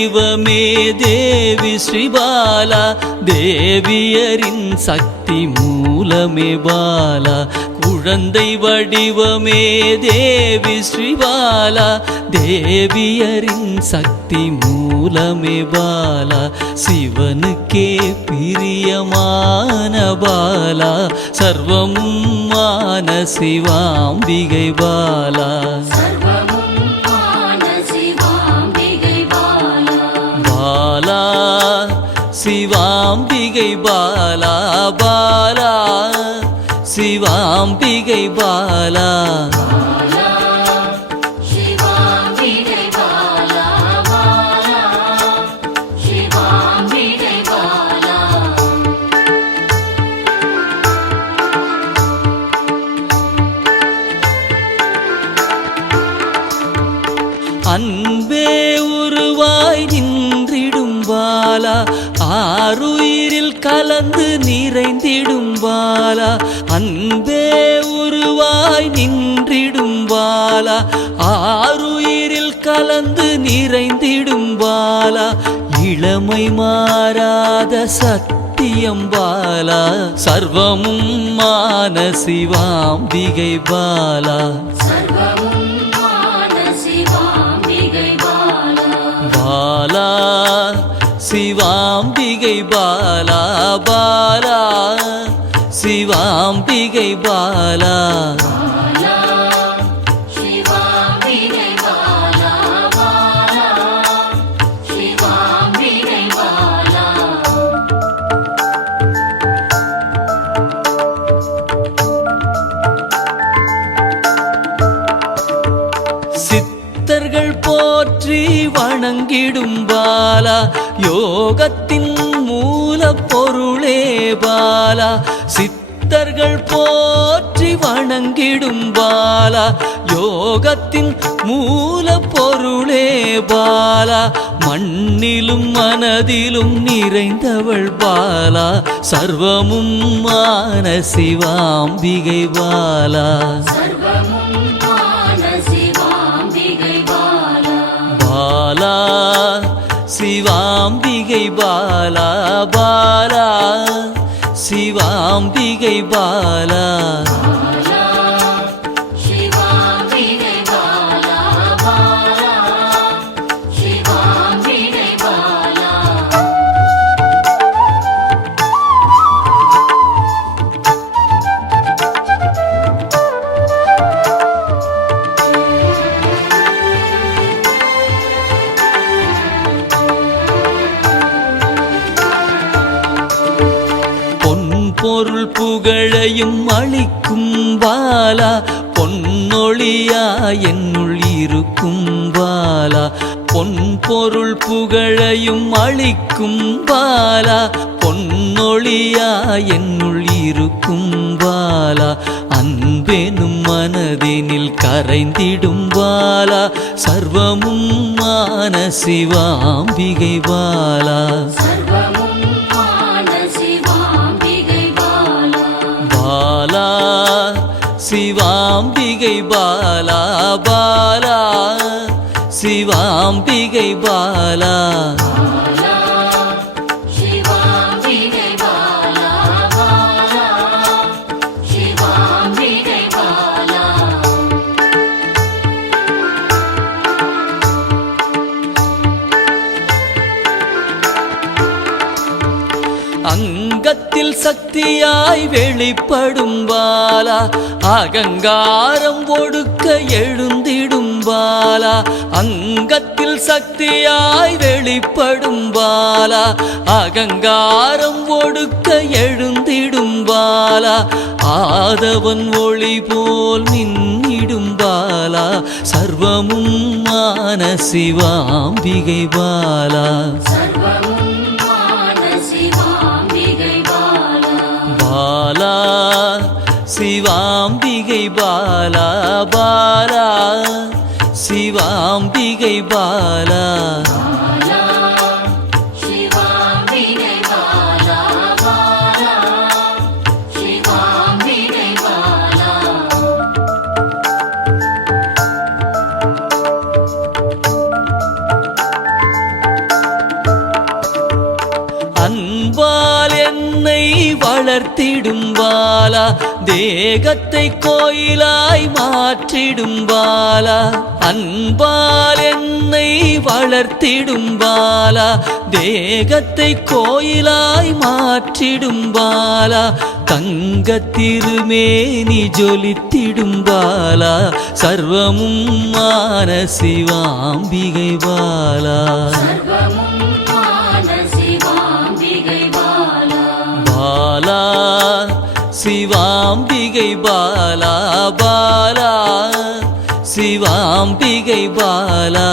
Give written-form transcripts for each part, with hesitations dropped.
வடிவமே தேவி ஸ்ரீபாலா, தேவியரின் சக்தி மூலமே பாலா. குழந்தை வடிவமே தேவி ஸ்ரீபாலா, தேவியரின் சக்தி மூலமே பாலா. சிவனுக்கே பிரியமான பாலா, சர்வமுமான சிவாம்பிகை பாலா. பாலா சிவாம்பிகை பாலா, பாலா சிவாம்பிகை பாலா. அன்பே உருவாய் நின்றிடும் பாலா, ஆருயிரில் கலந்து நிறைந்திடும் பாலா. அன்பே உருவாய் நின்றிடும் பாலா, ஆருயிரில் கலந்து நிறைந்திடும் பாலா. இளமை மாறாத சத்தியம் பாலா, சர்வமும் மான சிவாம்பிகை பாலா. பாலா சிவாம்பிகை பாலா, பாலா சிவாம்பிகை பாலா. சித்தர்கள் போற்றி வணங்கிடும் பாலா, யோகத்தின் மூல பொருளே பாலா. சித்தர்கள் போற்றி வணங்கிடும் பாலா, யோகத்தின் மூல பொருளே பாலா. மண்ணிலும் மனதிலும் நிறைந்தவள் பாலா, சர்வமும் மான சிவாம்பிகை பாலா. பாலா சிவாம்பிகை பாலா, பாலா சிவாம்பிகை பாலா. பொருள் புகழையும் அளிக்கும் பாலா, பொன்னொழியா என்னுள் இருக்கும் பாலா. பொன் பொருள் புகழையும் அளிக்கும் பாலா, பொன்னொழியா என்னுள் இருக்கும் பாலா. அன்பெனும் மனதினில் கரைந்திடும் பாலா, சர்வமும் மான சிவாம்பிகை பாலா. பாலா சிவாம்பிகை பாலா, பாலா சிவாம்பிகை பாலா. அங்கத்தில் சக்தியாய் வெளிப்படும் பாலா, அகங்காரம் ஒடுக்க எழுந்திடும் பாலா. அங்கத்தில் சக்தியாய் வெளிப்படும் பாலா, அகங்காரம் ஒடுக்க எழுந்திடும் பாலா. ஆதவன் ஒளி போல் மின்னிடும் பாலா, சர்வமும் மான சிவாம்பிகை பாலா. பாலா சிவாம்பிகை பாலா, பாலா சிவாம்பிகை பாலா. வளர்த்திடும் பாலா தேகத்தை கோயிலாய் மாற்றிடும் பாலா அன்பால் என்னை வளர்த்திடும் பாலா தேகத்தை கோயிலாய் மாற்றிடும் பாலா தங்க திருமேனி ஜொலித்திடும் பாலா சர்வமும் மான சிவாம்பிகை பாலா பாலா சிவாம்பிகை பாலா பாலா சிவாம்பிகை பாலா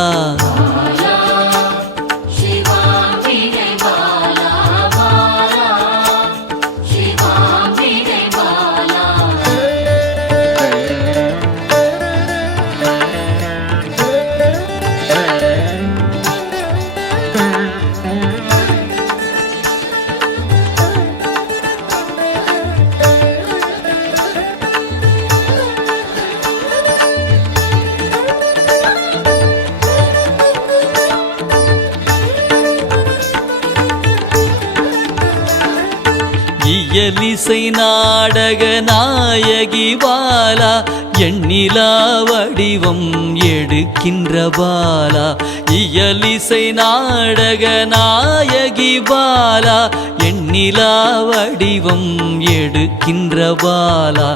இயலிசை நாடக நாயகி பாலா எண்ணிலா வடிவம் எடுக்கின்ற பாலா இயலிசை நாடக நாயகி பாலா எண்ணிலா வடிவம் எடுக்கின்ற பாலா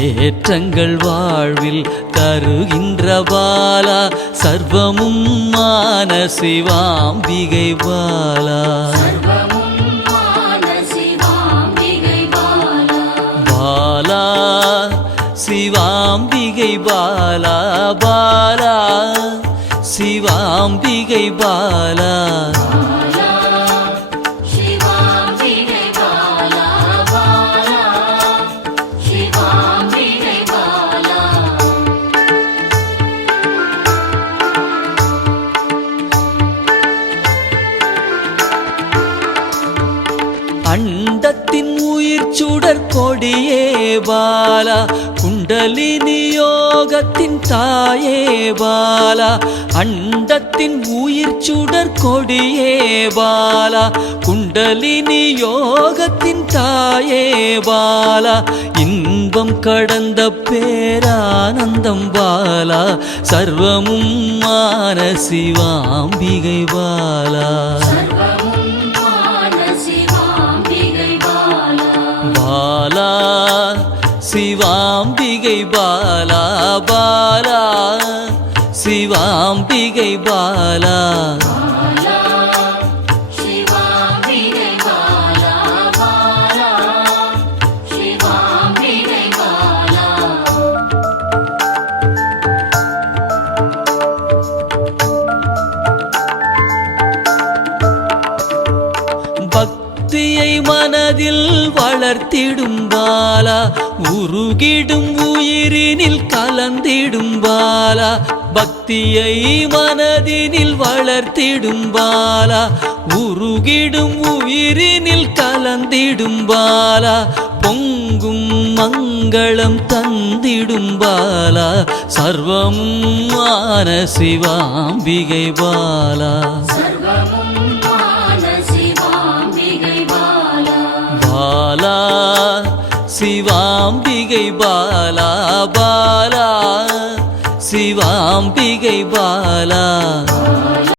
ஏற்றங்கள் வாழ்வில் தருகின்ற பாலா சர்வமும் மான சிவாம்பிகை பாலா பாலா சிவாம்பிகை பாலா பாலா சிவாம்பிகை பாலா அண்டத்தின் உயிர் சுடர் கொடியே பாலா குண்டலினி யோகத்தின் தாயே பாலா அண்டத்தின் உயிர் சுடர் கொடியே பாலா குண்டலினி யோகத்தின் தாயே பாலா இன்பம் கடந்த பேரானந்தம் பாலா சர்வமும் மான சிவாம்பிகை பாலா பாலா சிவாம்பிகை பாலா பாலா சிவாம்பிகை பாலா பக்தியை மனதில் வளர்த்திடும் பாலா உருகிடும் உயிரினில் கலந்திடும் பாலா பக்தியை மனதினில் வளர்த்திடும் பாலா உருகிடும் உயிரினில் கலந்திடும் பாலா பொங்கும் மங்களம் தந்திடும் பாலா சர்வமும் மான சிவாம்பிகை பாலா பாலா சிவாம்பிகை பாலா பாலா சிவாம்பிகை பாலா